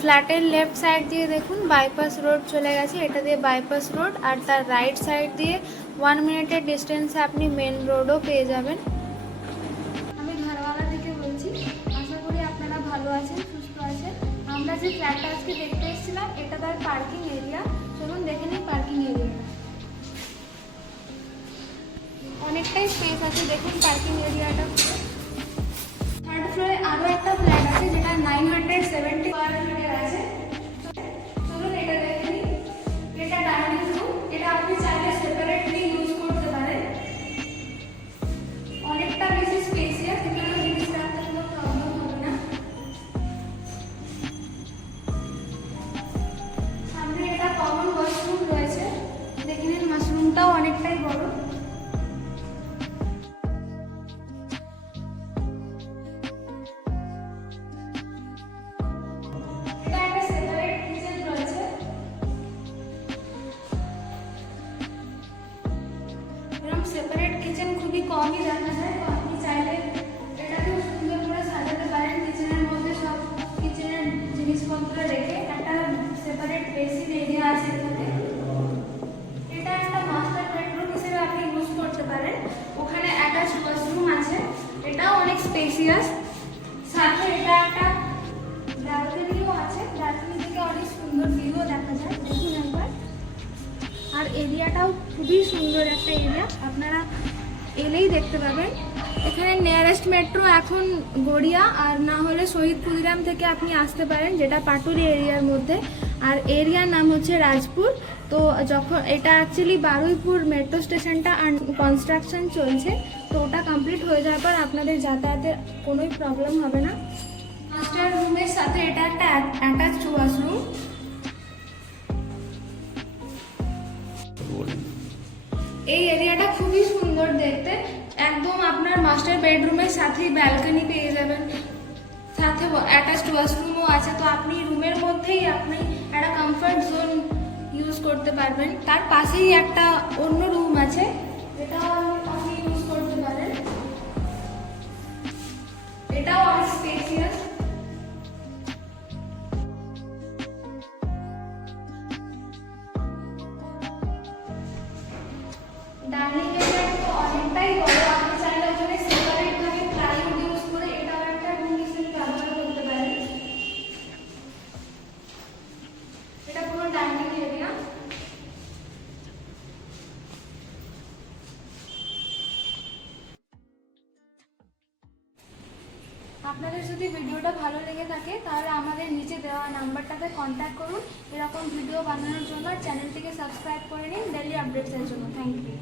ফ্ল্যাটের left side দিয়ে দেখুন বাইপাস রোড চলে গেছে, এটা দিয়ে বাইপাস রোড, আর তার রাইট সাইড দিয়ে 1 মিনিটের ডিস্টেন্সে আপনি মেন রোডও পেয়ে যাবেন। আমি ধারওয়ালা থেকে বলছি, আশা করি আপনারা ভালো আছেন, সুস্থ আছেন। আমরা যে ফ্ল্যাটটা আজকে দেখতে এসেছিলাম এটা তার পার্কিং এরিয়া। চলুন দেখে নিই পার্কিং এরিয়াটা। অনেকটাই স্পেস আছে, দেখুন পার্কিং এরিয়াটা। থার্ড ফ্লোরে আরও একটা ফ্ল্যাট আছে যেটা 970 স্কোয়ার ফিটের আছে। চলুন এটা দেখে নিই। এটা ডাইনিং রুম, এটা আপনি চাইলে সেপারেটলি ইউজ করতে পারেন। অনেকটা বেশি স্পেসিয়াস, এখানে জিনিস রাখতে কোনো প্রবলেম হবে না। সামনে এটা কমন ওয়াশরুম রয়েছে, দেখে নিন ওয়াশরুমটাও অনেকটাই বড়। সেপারেট কিচেন খুবই কমই দেখা যায়, তো আপনি চাইলে এটাকেও সুন্দর করে সাজাতে পারেন। কিচেনের মধ্যে সব কিচেনের জিনিসপত্র রেখে একটা সেপারেট বেসিন এরিয়া আছে এখানে। এটা একটা মাস্টার বেডরুম হিসেবে আপনি ইউজ করতে পারেন। ওখানে অ্যাটাচড ওয়াশরুম আছে, এটাও অনেক স্পেসিয়াস। সাথে এটা একটা ব্যালকনিও আছে, ব্যালকনি থেকে অনেক সুন্দর ভিউও দেখা যায়, দেখুন একবার। আর এরিয়াটাও খুবই সুন্দর একটা এরিয়া, আপনারা এলেই দেখতে পাবেন। এখানে নিয়ারেস্ট মেট্রো এখন গড়িয়া, আর না হলে শহীদ ক্ষুদিরাম থেকে আপনি আসতে পারেন, যেটা পাটুলি এরিয়ার মধ্যে। আর এরিয়ার নাম হচ্ছে রাজপুর। তো যখন এটা অ্যাকচুয়ালি বারুইপুর মেট্রো স্টেশনটা কনস্ট্রাকশন চলছে, তো ওটা কমপ্লিট হয়ে যাওয়ার পর আপনাদের যাতায়াতের কোনোই প্রবলেম হবে না। মাস্টার রুমের সাথে এটা একটা অ্যাটাচড ওয়াশরুম। এই এরিয়াটা খুবই সুন্দর দেখতে, একদম আপনার মাস্টার বেডরুমের সাথেই ব্যালকনি পেয়ে যাবেন, সাথে অ্যাটাচড ওয়াশরুমও আছে। তো আপনি রুমের মধ্যেই আপনি একটা কমফর্ট জোন ইউজ করতে পারবেন। তার পাশেই একটা অন্য রুম আছে, যেটাও আপনি ইউজ করতে পারেন। এটাও অনেক স্পেসিয়াস। ডাইনিং এরিয়াটা তো অনেকটাই বড়, আপনি চাইলে ওখানে সেপারেট ভাবে প্লাইউড ইউজ করে এটাও একটা রুম হিসেবে ব্যবহার করতে পারেন। এটা পুরো ডাইনিং এরিয়া। আপনাদের যদি ভিডিওটা ভালো লেগে থাকে তাহলে আমাদের নিচে দেওয়া নাম্বারটাতে কন্ট্যাক্ট করুন এরকম ভিডিও বানানোর জন্য। চ্যানেলটিকে সাবস্ক্রাইব করে নিন ডেইলি আপডেটসের জন্য। Thank you.